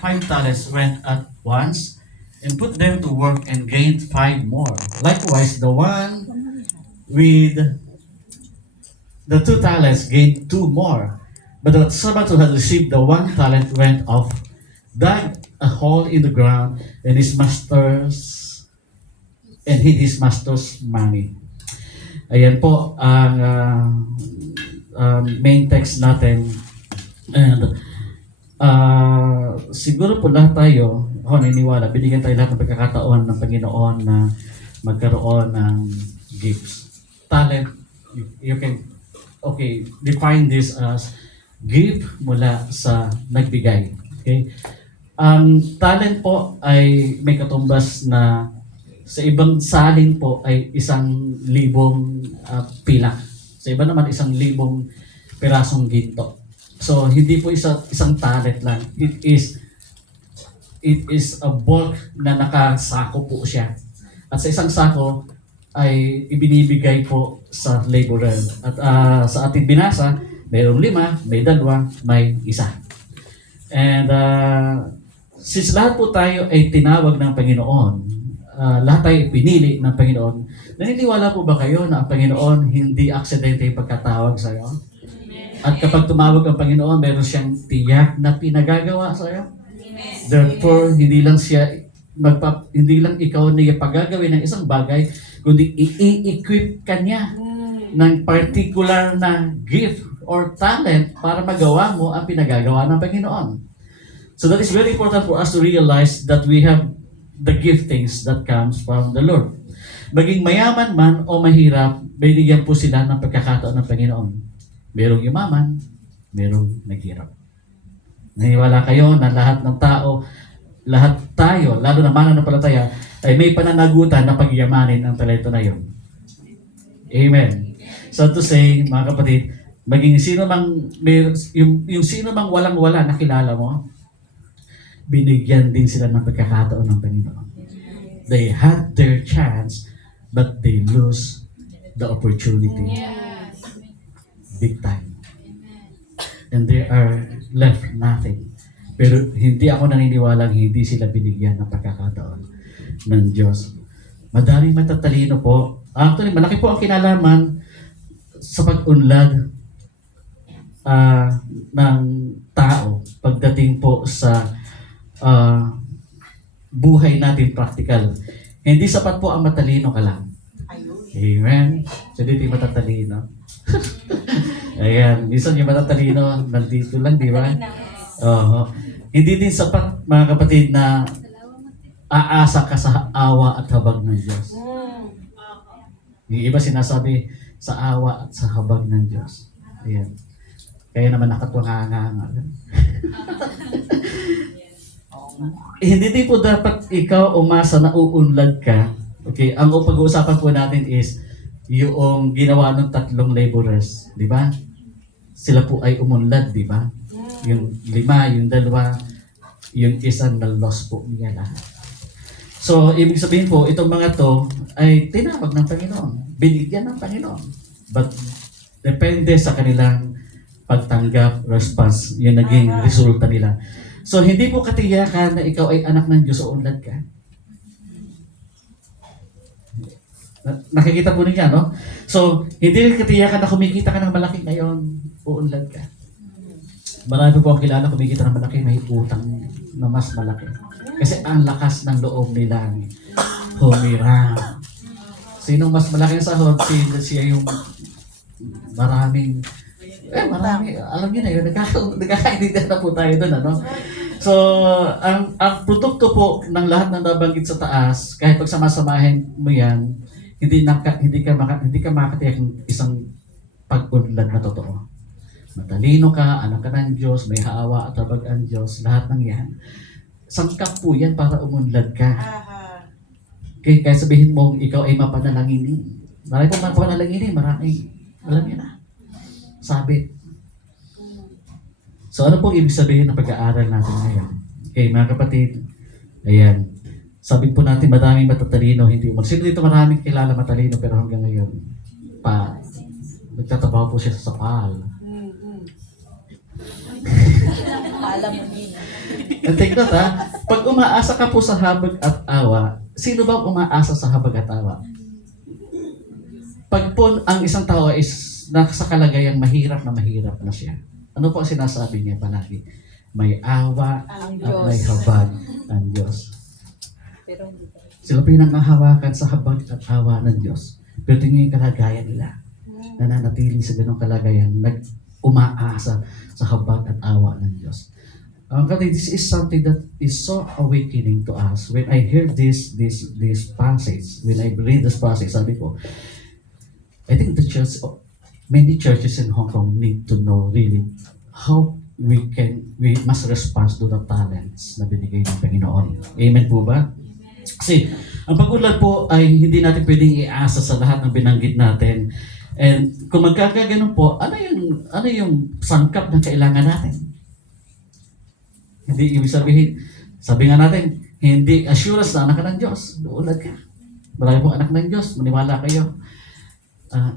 5 talents went at once and put them to work and gained 5 more. Likewise, the one with the 2 talents gained 2 more. But the servant who had received the 1 talent went off, dug a hole in the ground, and hid his master's money. Ayan po ang main text natin. And siguro po lahat tayo, ako naniniwala, binigyan tayo lahat ng pagkakataon ng Panginoon na magkaroon ng gifts. Talent, you can, okay, define this as gift mula sa nagbigay. Okay? Ang talent po ay may katumbas na sa ibang salin po ay 1,000 pilak. Sa iba naman 1,000 pirasong ginto. So hindi po isang talent lang. It is a bulk na nakasako po siya. At sa isang sako ay ibinibigay po sa laborer. At sa ating binasa, mayroong 5, may 2, may 1. And since lahat po tayo ay tinawag ng Panginoon, lahat tayo pinili ng Panginoon, naniniwala po ba kayo na ang Panginoon hindi aksidente yung pagkatawag sa iyo? At kapag tumawag ang Panginoon, meron siyang tiyak na pinagagawa sa iyo. Therefore, hindi lang ikaw niya pagagawin ng isang bagay, kundi i-equip ka niya ng particular na gift or talent para magawa mo ang pinagagawa ng Panginoon. So that is very important for us to realize that we have the giftings that comes from the Lord. Maging mayaman man o mahirap, binigyan po sila ng pagkakataon ng Panginoon. Merong yumaman, merong naghirap. Naniniwala kayo na lahat ng tao, lahat tayo, lalo na mananampalataya, ay may pananagutan na pagyamanin ang talento na yun. Amen. So to say, mga kapatid, maging sino mang, yung sino mang walang-wala na kilala mo, binigyan din sila ng pagkakataon ng Panginoon. They had their chance, but they lose the opportunity. Big time. And they are left nothing. Pero hindi ako naniniwalang hindi sila binigyan ng pagkakataon ng Diyos. Madaling matatalino po. Actually, malaki po ang kinalaman sa pag-unlad ng tao pagdating po sa buhay natin practical. Hindi sapat po ang matalino ka lang. Amen. So, dito yung matatalino. Ayan, minsan yung matatalino, nandito lang, di ba? Hindi din sapat, mga kapatid, na aasa ka sa awa at habag ng Diyos. Yung iba sinasabi, sa awa at sa habag ng Diyos. Ayan. Kaya naman nakatwanga-hanga. Hindi din po dapat ikaw umasa na uunlad ka. Okay, ang pag-uusapan po natin is yung ginawa ng 3 laborers, di ba? Sila po ay umunlad, di ba? Yung 5, yung 2, yung 1 na loss po niya lahat. So, ibig sabihin po, itong mga to ay tinawag ng Panginoon, binigyan ng Panginoon. But depende sa kanilang pagtanggap, response, yung naging resulta nila. So, hindi po katiyakan na ikaw ay anak ng Diyos o unlad ka. Nakikita po niya, no? So, hindi rin katiyakan na kumikita ka ng malaki ngayon, uunlad ka. Marami po ang kilala kumikita ng malaki, may utang na mas malaki. Kasi ang lakas ng loob nilang humiram. Sinong mas malaki sa sahod? Siya yung marami. Alam niyo na yun, nagkakaintindihan na po tayo doon, ano? So, ang produkto po ng lahat ng nabanggit sa taas, kahit pagsamasamahin mo yan, hindi ka makakatiyak ng isang pag-unlad na totoo. Matalino ka, anak ka ng Diyos, may haawa at habag ang Diyos, lahat ng yan. Sangkap po yan para umunlad ka. Okay, kaya sabihin mo, ikaw ay mapanalanginin. Marami po mapanalanginin, marami. Alam niyo na. Sabit. So ano pong ibig sabihin ng pag-aaral natin ngayon? Okay, mga kapatid, ayan. Sabi po natin, maraming matatalino, hindi umag. Sino dito maraming kilala matalino pero hanggang ngayon, nagtatrabaho po siya sa SAPAL. Alam mo din. And take note ha, pag umaasa ka po sa habag at awa, sino ba ang umaasa sa habag at awa? Pag po ang isang tao is nasa kalagayang mahirap na siya, ano po ang sinasabi niya palagi? May awa Ang at may Diyos. habag ang Diyos. Pero hindi pa. Sila pinangahawakan sa habag at awa ng Diyos. Pero tingnan yung kalagayan nila. Nananatili sa ganong kalagayan, umaasa sa habag at awa ng Diyos. Kasi this is something that is so awakening to us. When I hear this passage, when I read this passage, sabi ko, I think many churches in Hong Kong need to know really how we must respond to the talents na binigay ng Panginoon. Amen po ba? Kasi, ang pag-unlad po ay hindi natin pwedeng iasa sa lahat ng binanggit natin. And kung magkakaganon po, ano yung sangkap ng kailangan natin? Hindi ibig sabihin, sabi nga natin, hindi assurance na anak ka ng Diyos. Doonad ka. Marami pong anak ng Diyos. Maniwala kayo.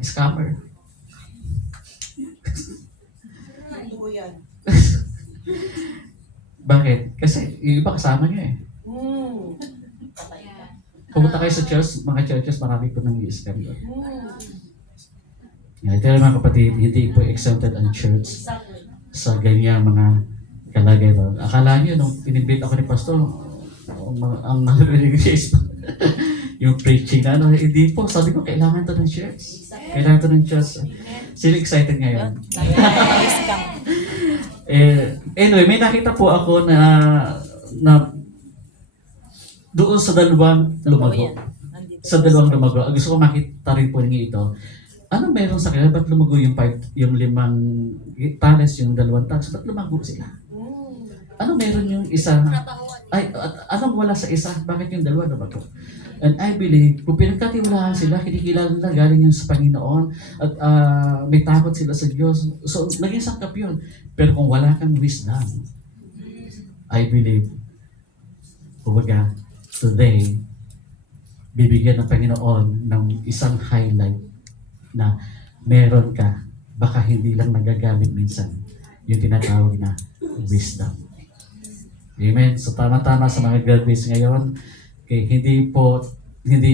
Scammer. Ano yan? Bakit? Kasi yung iba kasama niyo eh. Pumunta kayo sa church, mga churches, marami po nang i-scam doon. Ito yung mga kapatid, hindi po exempted ang church sa ganyan mga kalagay doon. Akala niyo, nung pinibit ako ni Pastor, ang narinig siya is yung preaching na ano, hindi po. Sabi ko, kailangan to ng church. Kailangan to ng church. Sino excited ngayon? Anyway, may nakita po ako na doon sa dalawang lumago. Sa dalawang lumago. Gusto ko makita rin po ninyo ito. Ano meron sa kanila? Ba't lumago yung 5, yung 5 talents, yung 2 talents? Ba't lumago sila? Ano meron yung isa? Ay, anong wala sa isa? Bakit yung 2 lumago? And I believe, kung pinagkatiwalaan sila, kinikilala nila galing yun sa Panginoon at may takot sila sa Diyos. So, naging sangkap yun. Pero kung wala kang wisdom, I believe, kumbaga, today, bibigyan ng Panginoon ng isang highlight na meron ka, baka hindi lang nagagamit minsan, yung tinatawag na wisdom. Amen? So, tama-tama sa mga graduates ngayon, hindi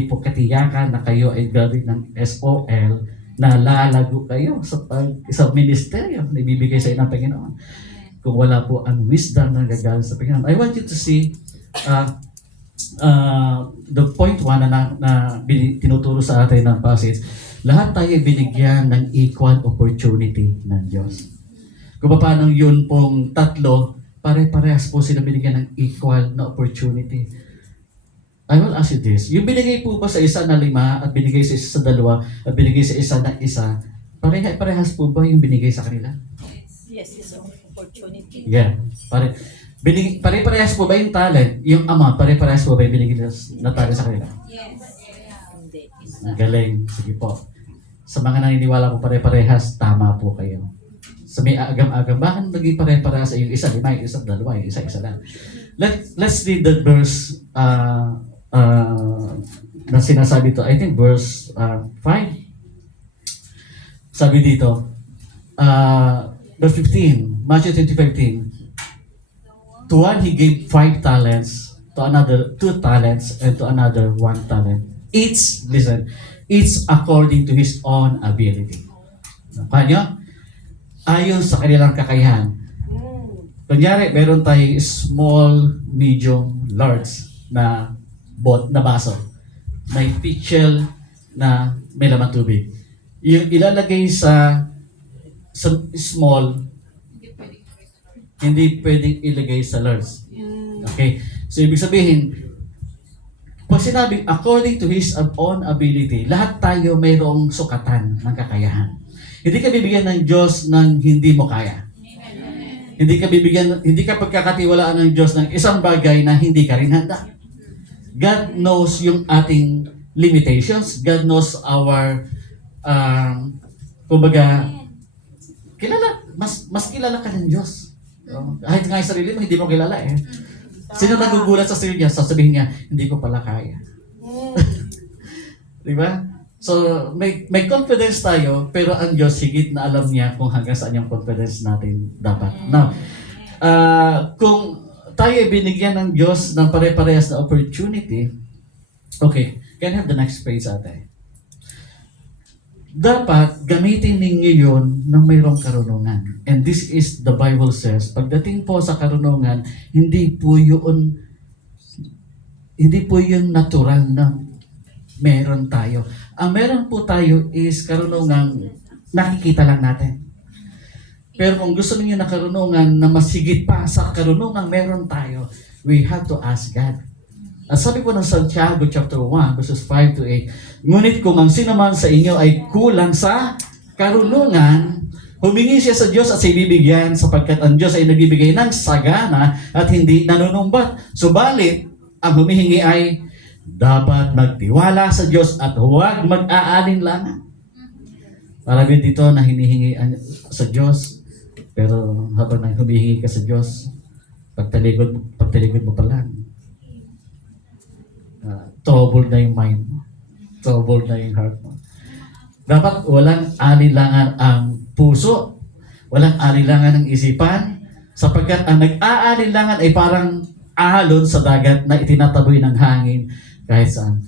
po katiyakan na kayo ay graduate ng SOL na lalago kayo sa ministeryo na ibibigay sa inyo ng Panginoon. Kung wala po ang wisdom na gagaling sa Panginoon. I want you to see the point 1 na tinuturo sa atin ng passage. Lahat tayo binigyan ng equal opportunity ng Diyos. Kung paano yun pong tatlo, pare-parehas po sila binigyan ng equal na opportunity. I will ask you this. Yung binigay po ba sa isa na 5 at binigay sa isa sa 2 at binigay sa isa na 1, parehas po ba yung binigay sa kanila? Yes, it's an opportunity. Yeah. Pare-parehas po ba yung talent? Yung amount, pare-parehas po ba yung binigay na talent sa kanila? Hindi. Ang galing. Sige po. Sa mga naniniwala po pare-parehas, tama po kayo. Sa may agam-agam, bakit naging pare-parehas sa yung isa 5, yung isa 2, yung isa lang? Let's read the verse na sinasabi to. I think verse 5. Sabi dito, verse 15, Matthew 20:15. To one he gave 5 talents, to another 2 talents, and to another 1 talent. Each according to his own ability. Kanya, ayon sa kanilang kakayahan. Kunyari, meron tayong small, medium, large na baso. May pitchel na may laman tubig. Yung ilalagay sa small, hindi pwedeng ilagay sa large. Okay? So, ibig sabihin, pag sinabing according to his own ability, lahat tayo mayroong sukatan ng kakayahan. Hindi ka bibigyan ng Diyos ng hindi mo kaya. Hindi ka pagkakatiwalaan ng Diyos ng isang bagay na hindi ka rin handa. God knows yung ating limitations. God knows our, kumbaga, mas kilala ka ng Diyos. Kahit nga yung sarili mo, hindi mo kilala eh. Sino nagugulat sa sarili niya? Sasabihin niya, hindi ko pala kaya. Diba? So, may confidence tayo, pero ang Diyos higit na alam niya kung hanggang saan yung confidence natin dapat. Now, kung tayo ay binigyan ng Diyos ng pare-parehas na opportunity. Okay, can I have the next page, ate? Dapat gamitin ninyo yun ng mayroong karunungan. And this is the Bible says, pagdating po sa karunungan, hindi po yung natural na meron tayo. Ang meron po tayo is karunungan nakikita lang natin. Pero kung gusto niyo na karunungan na masigit pa sa karunungan meron tayo, we have to ask God. At sabi po ng Santiago chapter 1 verses 5 to 8, ngunit kung ang sino man sa inyo ay kulang sa karunungan, humingi siya sa Diyos at siya ibibigyan sapagkat ang Diyos ay nagbibigay ng sagana at hindi nanunumbat. Subalit, ang humihingi ay dapat magtiwala sa Diyos at huwag mag-aalinlangan. Marami dito na hinihingi sa Diyos, pero habang humihingi ka sa Diyos, pagtaligod mo pa lang. Troubled na yung mind mo. Troubled na yung heart mo. Dapat walang alinlangan ang puso. Walang alinlangan ang isipan. Sapagkat ang nag-aalinlangan ay parang alon sa dagat na itinataboy ng hangin kahit saan.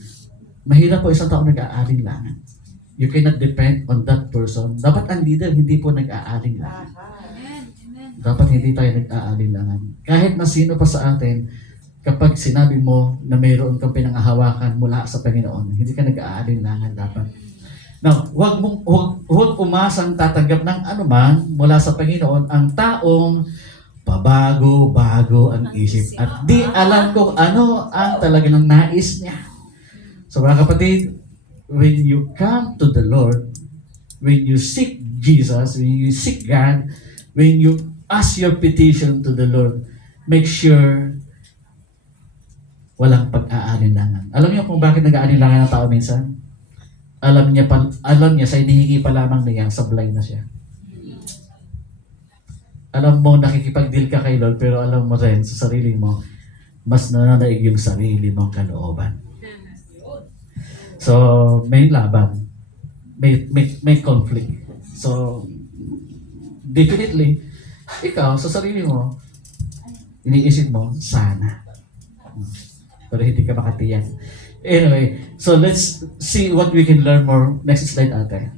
Mahirap po isang tao nag-aalinlangan. You cannot depend on that person. Dapat ang leader hindi po nag-aalinlangan. Dapat hindi tayo nag-aalinlangan. Kahit na sino pa sa atin, kapag sinabi mo na mayroon kang pinangahawakan mula sa Panginoon, hindi ka nag-aalinlangan dapat. Now, huwag umasang tatanggap ng anuman mula sa Panginoon ang taong pabago-bago ang isip at di alam kung ano ang talagang nais niya. So mga kapatid, when you come to the Lord, when you seek Jesus, when you seek God, when you ask your petition to the Lord, make sure walang pag-aalinlangan. Alam niyo kung bakit nag-aalinlangan ng tao minsan? Alam niya sa hinihingi pa lamang niya, sablay na siya. Alam mo, nakikipag-deal ka kay Lord, pero alam mo rin sa sarili mo, mas nananaig yung sarili mong kalooban. So, may laban. May conflict. So, definitely, ikaw, sa sarili mo, iniisip mo, sana. Pero hindi ka makatiyan. Anyway, so let's see what we can learn more. Next slide, ate.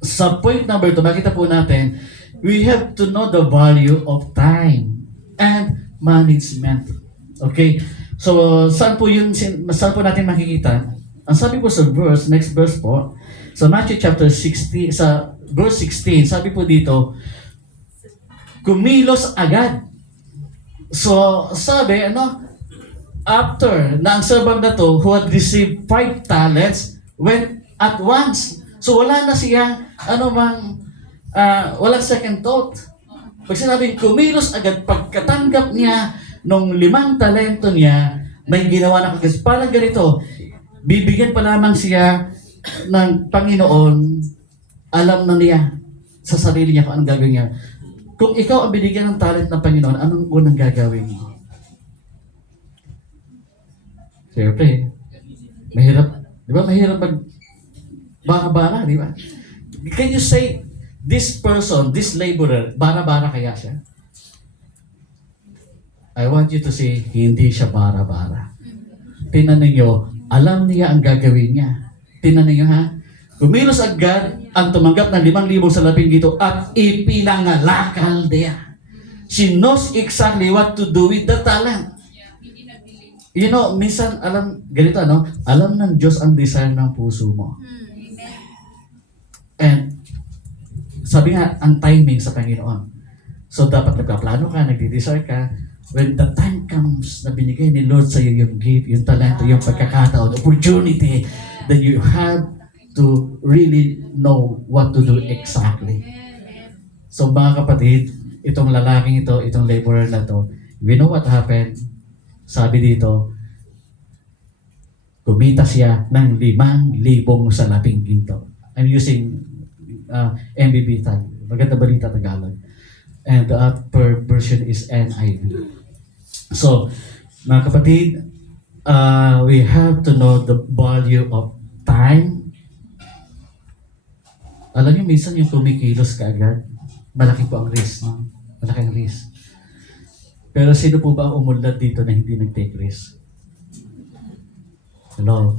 Sa point number 2, makita po natin, we have to know the value of time and management. Okay? So, saan po natin makikita? Ang sabi po sa next verse po, sa Matthew chapter 60, sa verse 16, sabi po dito, kumilos agad. So, sabi, after na ang servant na to who had received 5 talents went at once. So, wala na siya, walang second thought. Pag sinabing kumilos agad, pagkatanggap niya nung 5 talento niya, may ginawa na kasi parang ganito, bibigyan pa lamang siya ng Panginoon, alam na niya sa sarili niya kung anong gagawin niya. Kung ikaw ang binigyan ng talent ng Panginoon, anong unang gagawin mo? Siyempre, mahirap, di ba? Mahirap bara-bara, di ba? Can you say, this person, this laborer, bara-bara kaya siya? I want you to say, hindi siya bara-bara. Tingnan ninyo, alam niya ang gagawin niya. Tingnan ninyo ha, kumilos agad ang tumanggap ng 5,000 sa laping dito at ipinangalakal niya. She knows exactly what to do with the talent. You know, minsan alam ng Diyos ang desire ng puso mo. And sabi nga, ang timing sa Panginoon. So dapat nagkaplano ka, nagdi-desire ka. When the time comes na binigay ni Lord sa iyo yung gift, yung talento, yung pagkakataon, opportunity, then you have to really know what to do exactly. So mga kapatid, itong lalaking ito, itong laborer na to, we know what happened. Sabi dito, kumita siya ng 5,000 sa laping ginto. I'm using MBB tag. Maganda balita Tagalog. And the upper version is NIV. So, mga kapatid, we have to know the value of time. Alam niyo, minsan yung kumikilos ka agad, malaki po ang risk. No? Malaki ang risk. Pero sino po ba ang umunlad dito na hindi nag-take risk? Hello?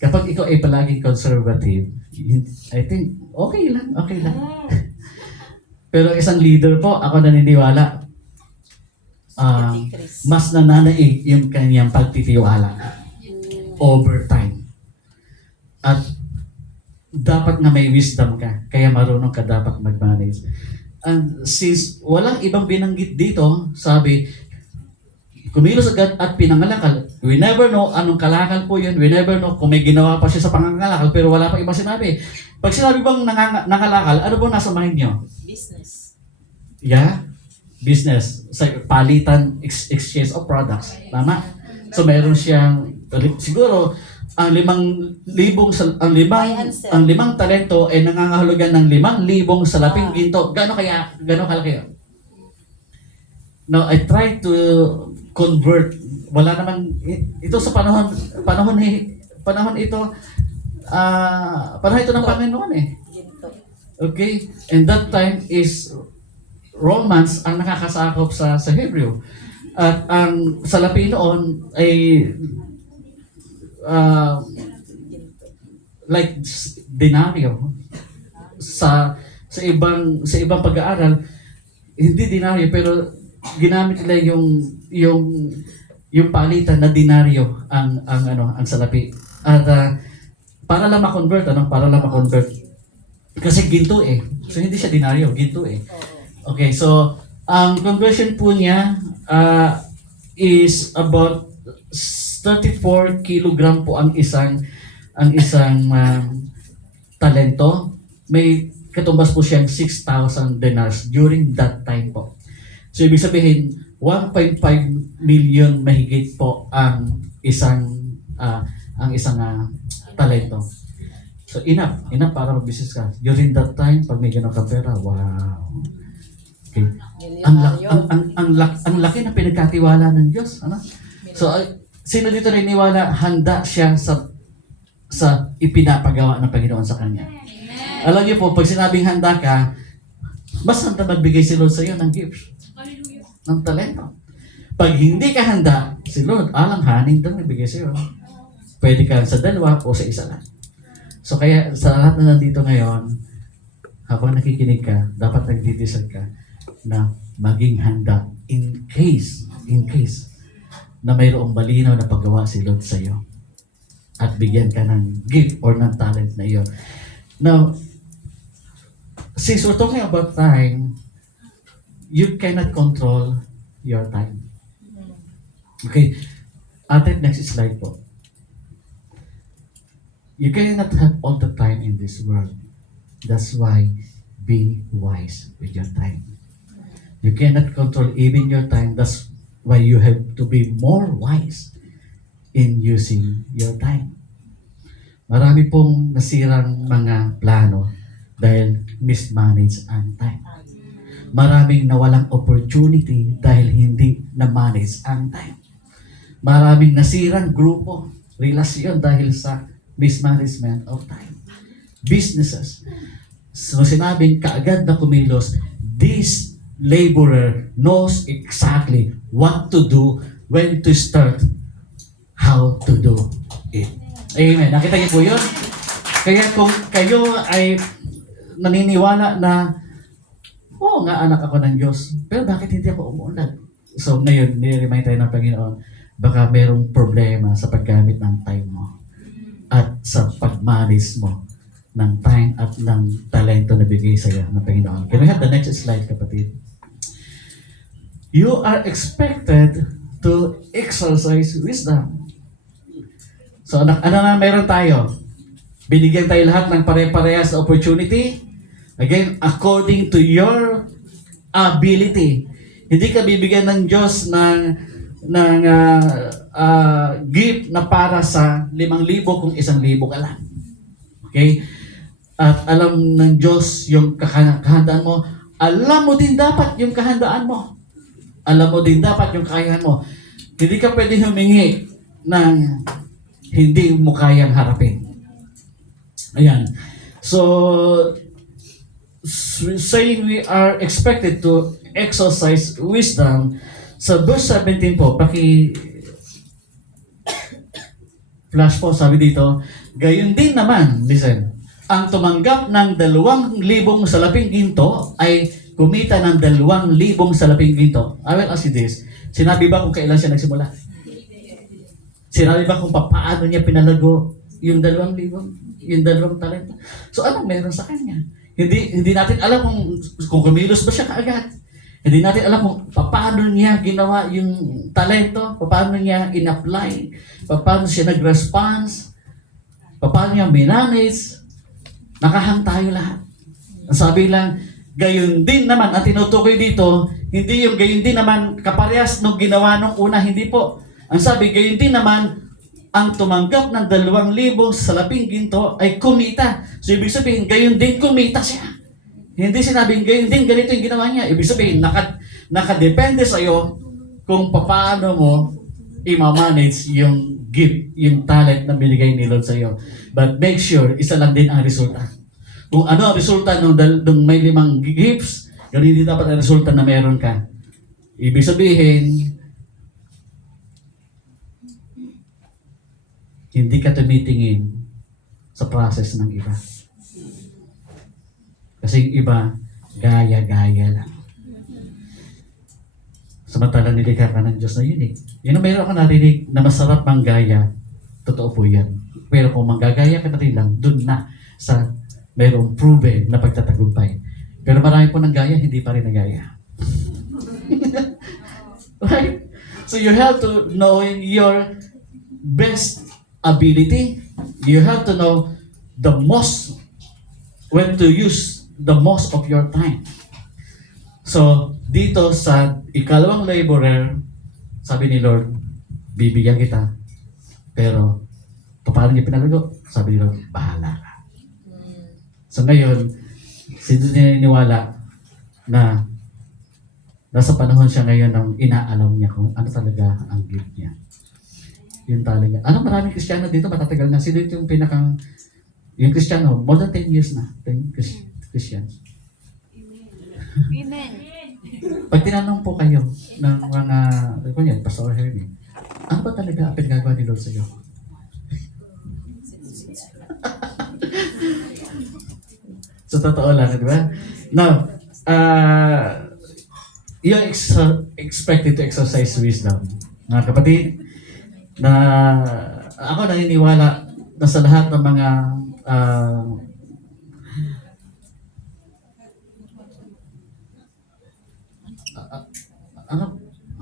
Kapag ikaw ay palaging conservative, I think, okay lang. Pero isang leader po, ako naniniwala, mas nananaig yung kanyang pagtitiwala over time. At dapat na may wisdom ka, kaya marunong ka dapat mag-manage. And since walang ibang binanggit dito, sabi, kumilos agad at pinangalakal. We never know anong kalakal po yun. We never know kung may ginawa pa siya sa pangangalakal, pero wala pa ibang sinabi. Pag sinabi bang nangalakal, ano po nasa mind nyo? Business. Yeah? Business. Sa palitan, exchange of products. Tama? So meron siyang, siguro, ang 5,000 ang limang talento ay nangangahulugan ng 5,000 salaping ginto. Gano'n kalaki yun? Now, I try to convert. Wala naman, ito sa panahon ito, panahon ito ng Panginoon eh. Ginto. Okay? And that time is Romans ang nakakasakop sa Hebrew. At ang salapi noon ay like denaryo. Sa ibang pag-aaral, hindi denaryo pero ginamit nila yung palitan na denaryo ang salapi. At para lang ma-convert, kasi ginto eh. So hindi siya denaryo, ginto eh. Okay, so ang conversion po niya is about 34 kilogram po ang isang talento. May katumbas po siyang 6,000 dinars during that time po. So ibig sabihin 1.5 million mahigit po ang isang talento. So enough para mag-business ka. During that time, pag may ganun ka pera, wow. Okay. Ang laki na pinagkatiwala ng Diyos, ano? So sino dito naniniwala handa siya sa ipinapagawa ng Panginoon sa kanya? Alam niyo po, pag sinabing handa ka, mas handa magbigay si Lord sa iyo ng gifts, ng talento. Pag hindi ka handa, si Lord, alang-haning daw nagbigay sa iyo. Pwede ka sa 2 o sa 1 lang. So kaya sa lahat na nandito ngayon, habang nakikinig ka, dapat nagdidesisyon ka na maging handa in case na mayroong malinaw na paggawa si Lord sa iyo at bigyan ka ng gift or ng talent na iyon. Now, since we're talking about time, you cannot control your time. Okay. Ate, next slide po. You cannot have all the time in this world. That's why be wise with your time. You cannot control even your time. That's why you have to be more wise in using your time. Marami pong nasirang mga plano dahil mismanage ang time. Maraming nawalang opportunity dahil hindi na-manage ang time. Maraming nasirang grupo, relasyon dahil sa mismanagement of time. Businesses. So sinabing kaagad na kumilos, this laborer knows exactly what to do, when to start, how to do it. Amen. Nakita niyo po yun? Kaya kung kayo ay naniniwala na, oo nga anak ako ng Diyos, pero bakit hindi ako umuunlad? So ngayon, nire-remind tayo ng Panginoon, baka merong problema sa paggamit ng time mo at sa pag-manage mo ng time at ng talento na bigay sa iyo ng Panginoon. Can we have the next slide, kapatid? You are expected to exercise wisdom. So, ano na meron tayo? Binigyan tayo lahat ng pare-parehas na opportunity. Again, according to your ability. Hindi ka bibigyan ng Diyos ng gift na para sa 5,000 kung 1,000 ka lang. Okay? At alam ng Diyos yung kahandaan mo. Alam mo din dapat yung kahandaan mo. Alam mo din dapat yung kakayahan mo. Hindi ka pwede humingi ng hindi mo kayang harapin. Ayan. So, saying we are expected to exercise wisdom. Sa verse 17 po, flash po, sabi dito, gayon din naman, listen, ang tumanggap ng 2,000 salaping ginto ay kumita ng 2,000 salaping ginto. I will ask you this, sinabi ba kung kailan siya nagsimula? Sinabi ba kung paano niya pinalago yung 2,000, yung 2 talento? So anong meron sa kanya? Hindi natin alam kung kumilos ba siya kaagad. Hindi natin alam kung paano niya ginawa yung talento, paano niya in-apply, paano siya nag-response, paano niya minanage. Nakahang tayo lahat. Ang sabi lang, gayon din naman, ang tinutukoy dito, hindi yung gayon din naman kaparehas nung ginawa nung una, hindi po. Ang sabi, gayon din naman, ang tumanggap ng 2,000 salaping ginto ay kumita. So ibig sabihin, gayon din kumita siya. Hindi sinabing gayon din, ganito yung ginawa niya. Ibig sabihin, nakadepende sa'yo kung paano mo i-manage yung gift, yung talent na binigay ni Lord sa'yo. But make sure, isa lang din ang resulta. Kung ano ang resulta nung may 5 gifts, ganun din dapat ang resulta na meron ka. Ibig sabihin, hindi ka tumitingin sa process ng iba. Kasi yung iba, gaya-gaya lang. Samantala nilikha ka ng Diyos na unique. Yun ang mayroon ka narinig na masarap manggaya, totoo po yan. Pero kung manggagaya ka na rin lang, dun na sa mayroong proven na pagtatagumpay. Pero marami po nang gaya, hindi pa rin nagaya. Right? So you have to know your best ability. You have to know the most, when to use the most of your time. So, dito sa ikalawang laborer, sabi ni Lord, bibigyan kita. Pero, paano niya pinalago? Sabi ni Lord, bahala ka. So ngayon, sino naniniwala na nasa panahon siya ngayon ng inaalam niya kung ano talaga ang gift niya. Yung talent niya. Alam, maraming Kristiyano dito, matatagal na. Sino yung yung Kristiyano, more than 10 years na. 10 Christians. Amen. Pag tinanong po kayo ng mga, kunyan, Pastor Hermie, ano ba talaga ang pinagagawa ni Lord sa iyo? So, totoo lang, di ba? Now, you're expected to exercise wisdom. Mga kapatid, na ako naniniwala na sa lahat ng mga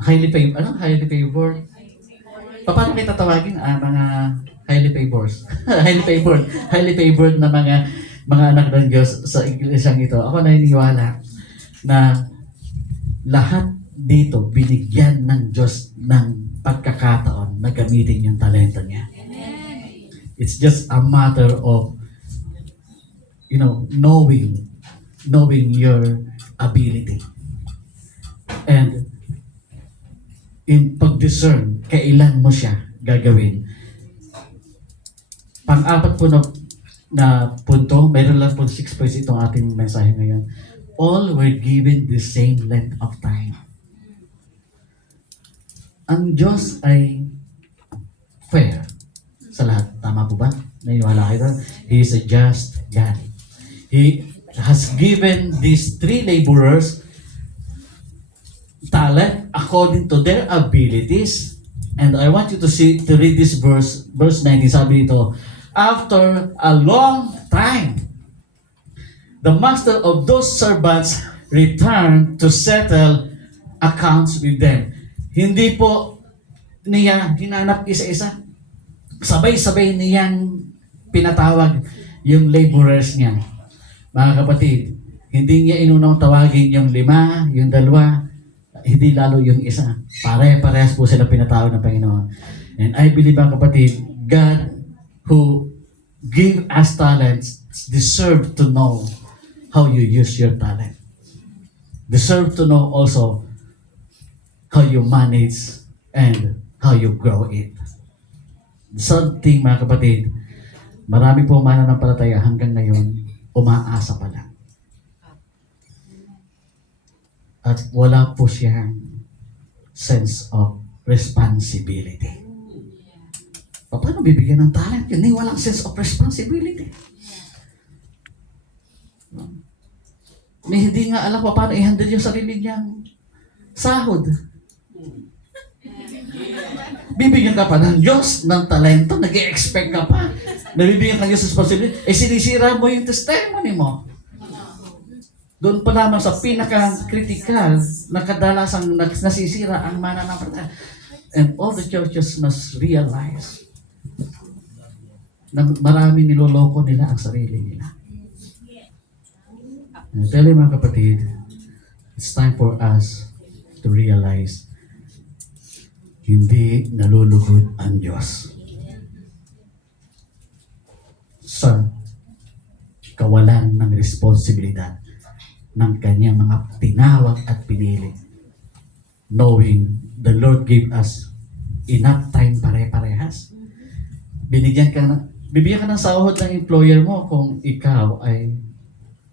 highly favored. Paano kita tawagin? Mga highly favors. highly favored na mga anak ng Diyos sa iglesyang ito. Ako naniniwala na lahat dito binigyan ng Diyos ng pagkakataon na gamitin yung talento niya. It's just a matter of knowing your ability. And in pag-discern, kailan mo siya gagawin. Pang-apat po na punto, mayroon lang po 6 points itong ating mensahe ngayon. All were given the same length of time. Ang Diyos ay fair sa lahat. Tama po ba? Naniwala kayo doon? He is a just God. He has given these 3 laborers talent according to their abilities. And I want you to read this verse 19. Sabi dito, after a long time, the master of those servants returned to settle accounts with them. Hindi po niya hinanap isa-isa. Sabay-sabay niyang pinatawag yung laborers niya. Mga kapatid, hindi niya inunang tawagin yung 5, yung 2, hindi lalo yung isa. Pare-parehas po sila pinatawag ng Panginoon. And I believe, mga kapatid, God who gave us talents deserve to know how you use your talent. Deserve to know also how you manage and how you grow it. Something, mga kapatid, marami po mananampalataya hanggang ngayon, umaasa pa lang. At wala po siyang sense of responsibility. Paano bibigyan ng talent yun? Walang sense of responsibility. Hindi nga alam pa paano i-handle yung sarili niyang sahod. Bibigyan ka pa ng Diyos ng talento, nag-i-expect ka pa. Nabibigyan ka ng Diyos ng responsibility. Sinisira mo yung testimony mo. Doon pa lamang sa pinaka-critical na kadalasang nasisira ang mananampalataya. And all the churches must realize na marami niloloko nila ang sarili nila. And tell you mga kapatid, it's time for us to realize hindi nalulugod ang Diyos sa kawalan ng responsibilidad ng kanyang mga tinawag at pinili. Knowing the Lord gave us enough time pare-parehas. Bibigyan ka ng sahod ng employer mo kung ikaw ay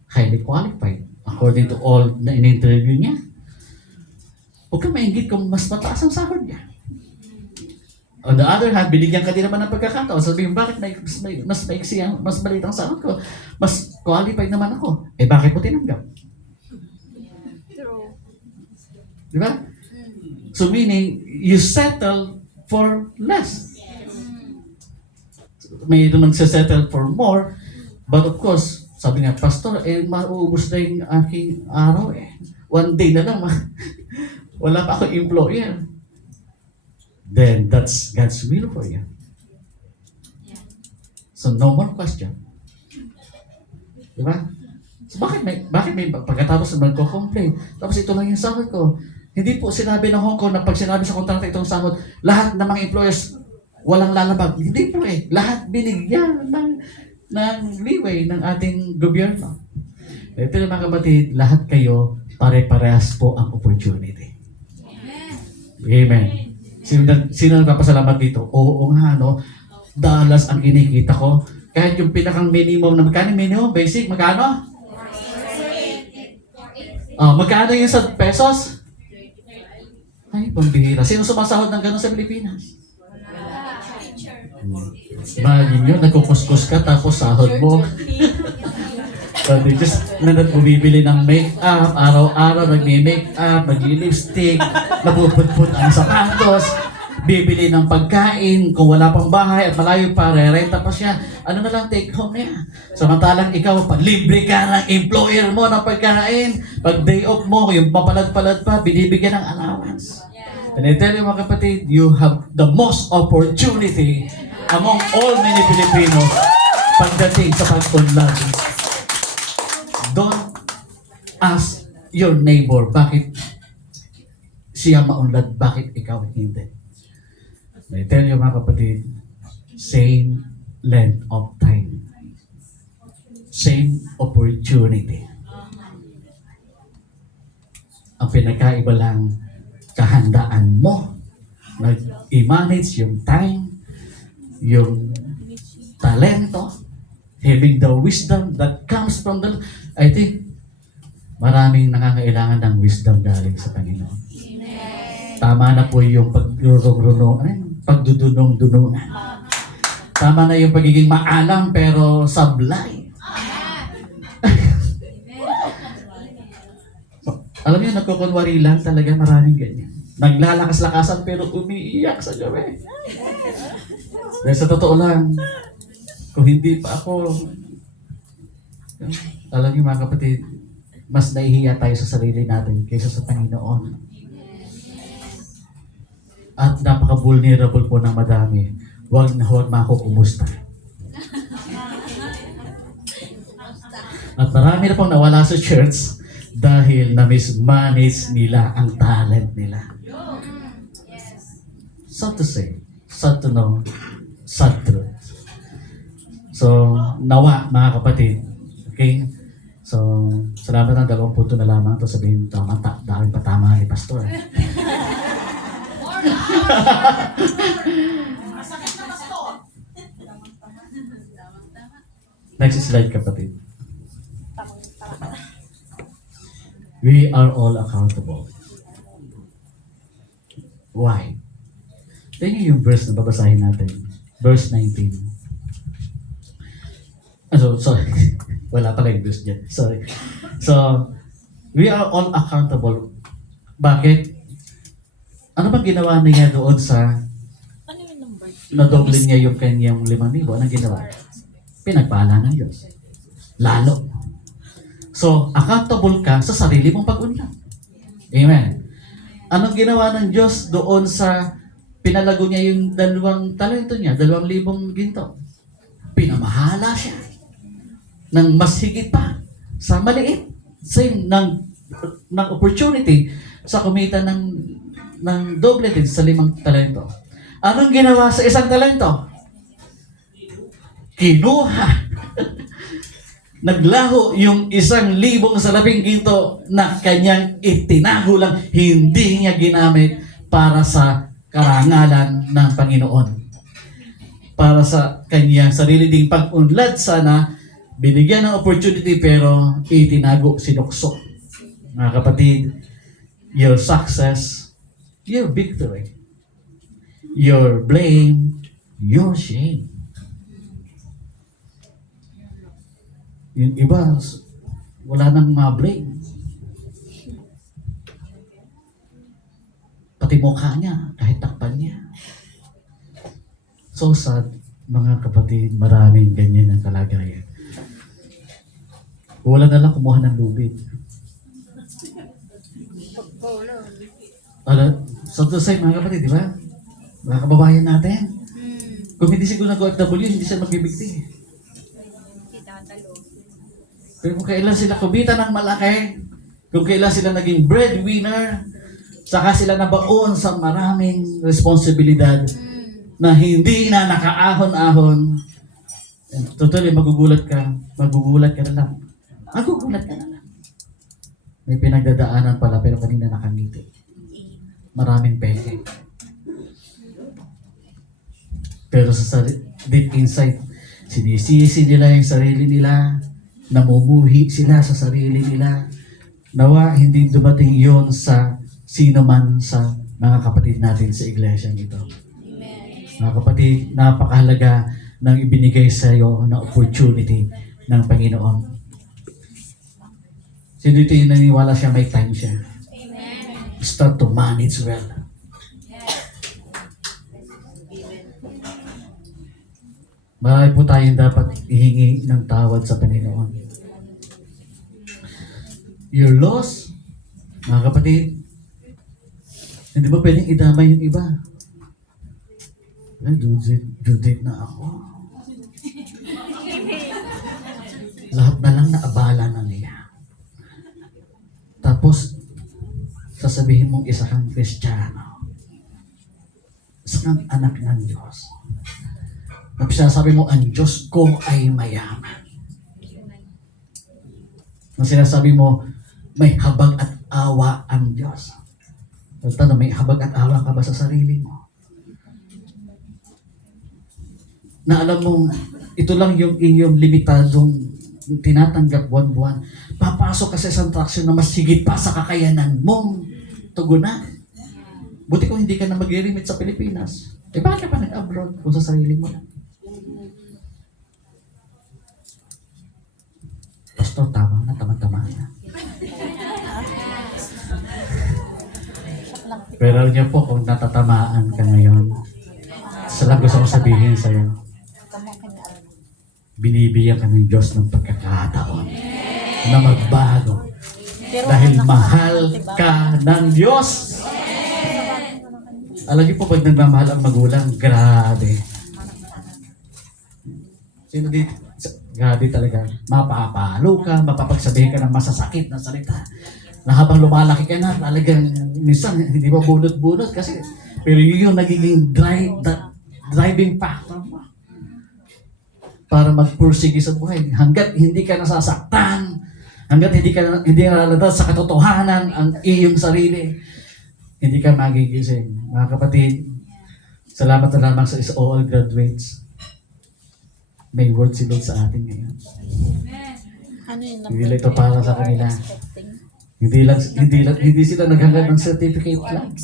highly qualified according to all na in-interview niya. Huwag kang mainggit kung mas mataas ang sahod niya. On the other hand, binigyan ka din naman ng pagkakataon. Sabihin, bakit mas maiksi mas maliit ang sahod ko? Mas qualified naman ako. Bakit mo tinanggap? True. Di ba? So meaning, you settle for less. May naman settle for more, but of course, sabi nga, Pastor, mauubos na yung aking araw One day na lang, wala pa akong employer. Then, that's God's will for you. So, no more question. Diba? So, bakit may pagkatapos na magko-complain? Tapos ito lang yung sahod ko. Hindi po sinabi ng Hong Kong na pag sinabi sa kontrata itong sahod, lahat ng mga employers walang lalabag. Hindi po lahat binigyan ng leeway ng ating gobyerno. Ito yung mga kapatid, lahat kayo pare-parehas po ang opportunity. Amen. Sino nagpapasalamat dito? Oo nga, no? Dollars ang kinikita ko. Kahit yung pinakang minimum na magkano minimum? Basic, magkano? Magkano yung sa pesos? Ay, pambihira. Sino sumasahod ng gano'n sa Pilipinas? Imagine nyo, nagkukuskus ka tapos sahod mo. So they just bumibili ng make-up, araw-araw nagme-make-up, nag-lipstick, napuputput ang sapatos, bibili ng pagkain, kung wala pang bahay at malayo pa, re-renta pa siya, ano na lang take home niya. Samantalang ikaw, libre ka ng employer mo ng pagkain, pag day off mo, yung papalad-palad pa, binibigyan ng allowance. And I tell you mga kapatid, you have the most opportunity among all many Filipinos pagdating sa pag-unlad. Don't ask your neighbor, bakit siya maunlad, bakit ikaw hindi. I tell you mga kapatid, same length of time. Same opportunity. Ang pinakaiba lang, kahandaan mo na i-manage yung time, yung talento, having the wisdom that comes from the... I think, maraming nakakailangan ng wisdom galing sa Panginoon. Tama na po yung pagdudunong-dunungan. Tama na yung pagiging maalam pero sablay. Alam niyo, nagkukunwari lang talaga, maraming ganyan. Naglalakas-lakasan pero umiiyak sa gabi. Dahil sa totoo lang, kung hindi pa ako, alam niyo mga kapatid, mas nahihiya tayo sa sarili natin kaysa sa Panginoon. At napaka-vulnerable po ng madami. Huwag makukumusta. At marami na pong nawala sa church dahil na-mismanage nila ang talent nila. Sad to say, sad to know, sad truth. So, nawa mga kapatid. Okay? So, salamat ng 2 punto na lamang ito sabihin, dahil patama ni Pastor. Next slide kapatid. We are all accountable. Why? Tingnan yung verse na babasahin natin. Verse 19. Sorry. Wala pala yung verse dyan. Sorry. So, we are all accountable. Bakit? Ano bang ginawa niya doon sa Ano yung number? nadoble niya yung kanyang 5,000? Anong ginawa? Pinagpala ng Diyos. Lalo. So, accountable ka sa sarili mong pag-unlad. Amen. Anong ginawa ng Diyos doon sa pinalago niya yung 2 talento niya, 2,000 ginto? Pinamahala siya ng mas higit pa sa maliit. Same ng opportunity sa kumita ng doble din sa 5 talento. Anong ginawa sa 1 talento? Kinuha. Naglaho yung 1,000 sa 10 ginto na kanyang itinago lang, hindi niya ginamit para sa karangalan ng Panginoon. Para sa kanyang sarili ding pag-unlad sana, binigyan ng opportunity pero itinago, sinukso. Mga kapatid, your success, your victory, your blame, your shame. Yung iba, wala nang ma-blame. Pati mukha niya, kahit takpan niya. So sad, mga kapatid, maraming ganyan ang kalagayan. Wala na lang kumuha ng lubid. So to say, mga kapatid, di ba? Mga kababayan natin. Kung hindi siguro nag-OFW, hindi siya magbibigti. Pero kung kailan sila kumita ng malaki, kung kailan sila naging breadwinner, saka sila nabaon sa maraming responsibilidad na hindi na nakaahon-ahon, totally magugulat ka na lang. Magugulat ka na lang. May pinagdadaanan pala pero kanina nakangiti. Maraming peke. Pero sa deep inside, sinisisi nila yung sarili nila, namumuhi sila sa sarili nila. Nawa, hindi dumating yon sa sino man sa mga kapatid natin sa iglesia nito. Mga kapatid, napakahalaga ng ibinigay sa iyo na opportunity ng Panginoon. Sino dito yung naniniwala siya may time siya? Start to manage well. Marami po tayong dapat ihingi ng tawad sa Panginoon. Your loss, mga kapatid, hindi ba pwedeng idamay yung iba? Ay, due date na ako. Lahat na lang naabala na niya. Tapos, sasabihin mong isa kang Kristiyano. Isa kang anak ng Diyos. Sabi mo, ang Diyos ko ay mayaman. Nang sinasabi mo, may habag at awa ang Diyos. Tanong, may habag at awa ka ba sa sarili mo? Na alam mo, ito lang yung iyong limitadong tinatanggap buwan-buwan. Papasok ka sa isang traction na mas higit pa sa kakayanan mong tugunan. Buti kung hindi ka na mag-remit sa Pilipinas. Bakit ka pa nag-abroad kung sa sarili mo lang? Pastor, tama na, tama na. Pero niyo po, kung natatamaan ka ngayon, isa lang gusto kong sabihin sa'yo, binibigyan ka ng Diyos ng pagkakataon na magbago. Dahil mahal ka ng Diyos. Alam niyo po, pag nagmamahal ang magulang, grabe. Sino dito? Grabe talaga. Mapapalo ka, mapapagsabihin ka ng masasakit na salita. Na habang lumalaki ka na, talagang minsan, hindi ba bunot-bunot kasi. Pero yun yung nagiging driving factor mo. Para magpursige sa buhay. Hanggat hindi ka nasasaktan, hanggat hindi nalalabas sa katotohanan ang iyong sarili, hindi ka magigising. Mga kapatid, salamat na lamang sa all graduates. May word si Lord sa atin ngayon. Ano yung Hindi ito para sa kanila. Hindi sila naghangad ng certificate lang.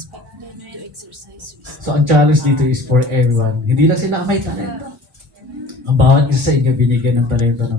So ang challenge dito is for everyone. Hindi lang sila may talento. Ang bawat isa sa inyo binigyan ng talento ng